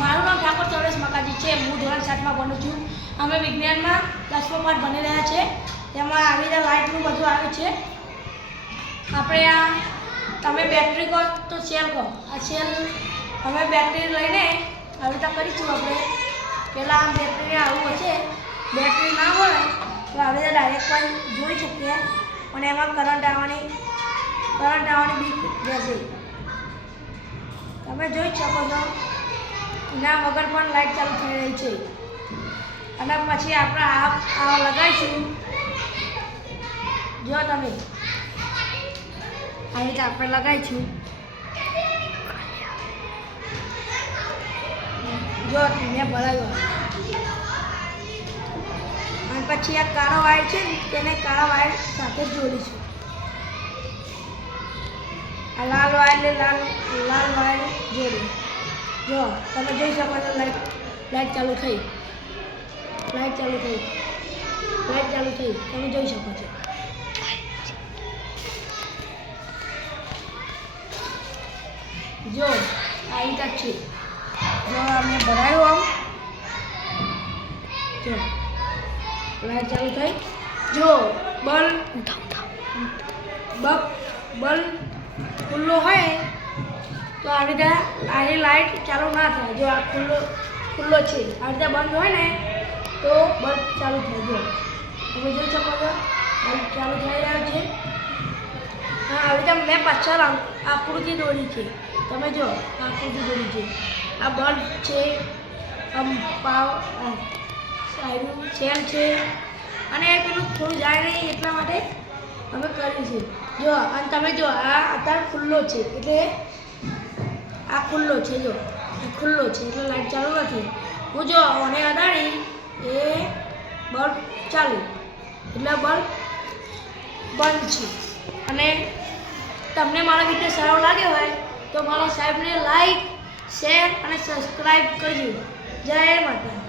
મારું નામ ઠાકોર ચૌરેશ મકાજી છે. હું ધોરણ 7માં ભણું છું. અમે વિજ્ઞાનમાં 10મો પાઠ ભણી રહ્યા છે. તેમાં આવી રીતે લાઇટનું બધું આવે છે. આપણે આ તમે બેટરી કહો તો સેલ કહો. આ સેલ અમે બેટરી લઈને આવી રીતે કરીશું. આપણે પહેલાં આમ બેટરીને આવું હશે. બેટરી ના હોય તો આવી રીતે ડાયરેક્ટ પણ જોઈ શકીએ, પણ એમાં કરંટ આવવાની બીક રહેશે. તમે જોઈ શકો છો એના વગર પણ લાઇટ ચાલુ થઈ રહી છે. અને પછી આપણે આ લગાવીશું. જો તમે આ રીતે આપણે લગાવીશું. જો મેં ભરાયો. અને પછી આ કાળો વાયર છે ને તેને કાળા વાયર સાથે જોડીશું. આ લાલ વાયરને લાલ વાયર જોડી. જો તમે જોઈ શકો છો લાઇટ ચાલુ થઈ. તમે જોઈ શકો છો. જો આ રીતે છે. જો અમે ભરાયું આમ. જો લાઇટ ચાલુ થઈ. જો બલ્બ ખુલ્લો હોય તો આવી રીતે આની લાઇટ ચાલુ ના થાય. જો આ ખુલ્લો છે, આ રીતે બંધ હોય ને તો બલ્બ ચાલુ થાય. જો તમે જોઈ શકો છો બલ્બ ચાલુ થઈ રહ્યો છે. હા, આવી રીતે મેં પાછળ આકૃતિ દોરી છે. તમે જો આકૃતિ દોરી છે. આ બલ્બ છે, સેલ છે, અને પેલું થોડું જાય નહીં એટલા માટે અમે કર્યું છે. જો અને તમે જો આ અત્યારે ખુલ્લો છે એટલે આ ખુલ્લો છે. જો આ ખુલ્લો છે એટલે લાઇટ ચાલુ નથી. હું જો અને અડાડી એ બલ્બ ચાલુ એટલે બલ્બ બંધ છે. અને તમને મારો વિડીયો સારો લાગ્યો હોય તો મારા સાહેબને લાઈક, શેર અને સબસ્ક્રાઈબ કરજો. જય માતા.